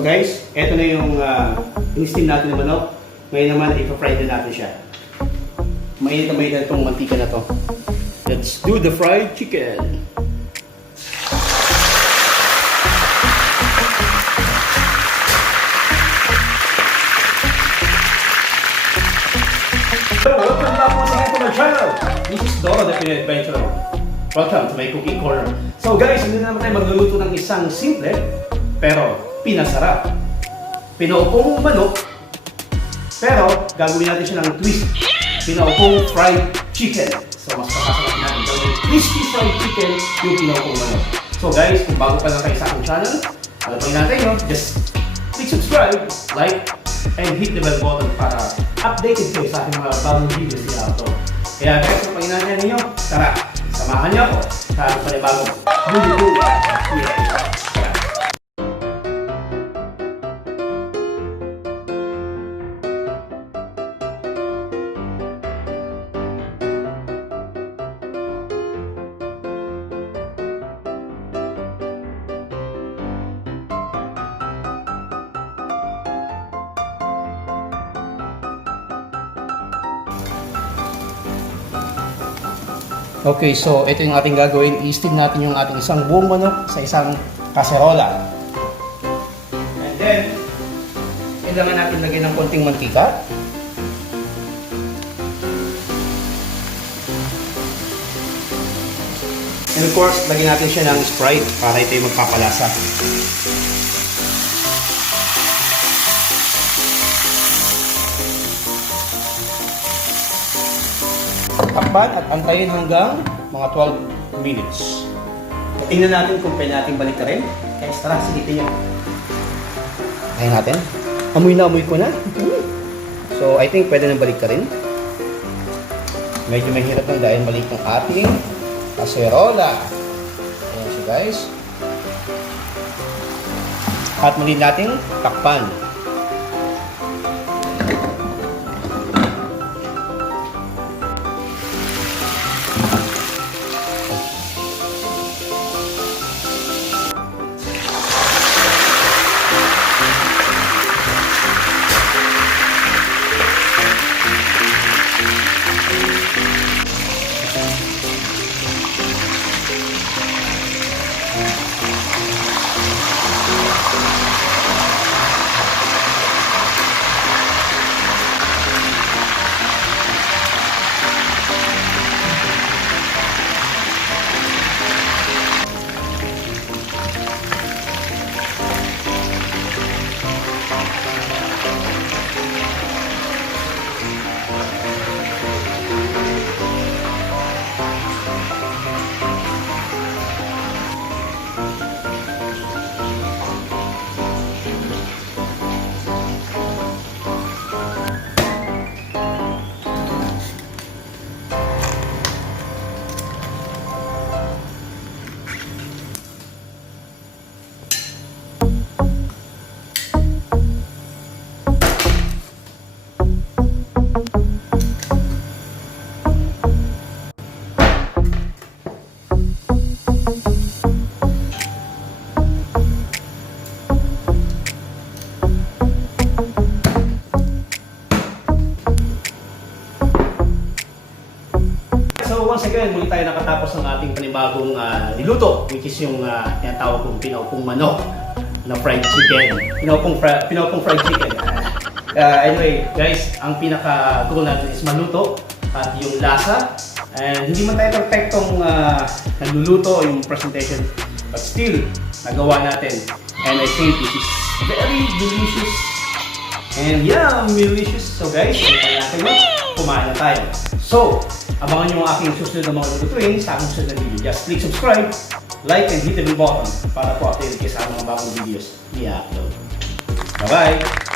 So guys, eto na yung in-steam natin ng manok. Ngayon naman, i-fry na natin siya. Mainit na mainit itong mantika na to. Let's do the fried chicken. Welcome back once again to my channel. This is Doro, the Pinoy Adventurer. Welcome to my cooking corner. So guys, hindi na naman tayo magluluto ng isang simple pero pinasarap. Pinaupong manok, pero gagawin natin siya ng twist. Pinaupong fried chicken. So mas pakasarap natin gawin crispy fried chicken yung pinaupong manok. So guys, kung bago pa lang kayo sa aking channel, alam pa natin yun, just click subscribe, like, and hit the bell button para updated kayo sa aking mga bagong videos nila ito. Kaya guys, kung panginahan ninyo, tara, samahan niyo ako sa ating panibagong video. Yeah. Okay, so ito yung ating gagawin. I-steam natin yung ating isang buong manok sa isang kaserola. And then, kailangan natin lagyan ng konting mantika. And of course, lagyan natin siya ng Sprite para ito yung magpapalasa. Takpan at antayin hanggang mga 12 minutes. Tingnan natin kung pwede natin balik na rin. Kaya tara, silitin nyo. Ayan natin. Amoy na amoy ko na. So, I think pwede na balik ka rin. Medyo mahirap lang dahil balik ng ating kaserola. Ayan siya guys. At muli natin takpan. So once again, muli tayo nakatapos ng ating panibagong niluto, which is yung tinatawag kong pinaupong manok na fried chicken. Pinaupong fried chicken. Anyway, guys, ang pinaka-goal natin is maluto at yung lasa. And hindi man tayo perfectong nagluluto yung presentation, but still, nagawa natin. And I think this is very delicious and delicious. So guys, kumain na tayo. So, abangan nyo ang aking susunod na mga lutuin sa aking susunod na video. Just click subscribe, like, and hit the bell button para po update kayo sa mga bagong videos i-upload. Bye-bye!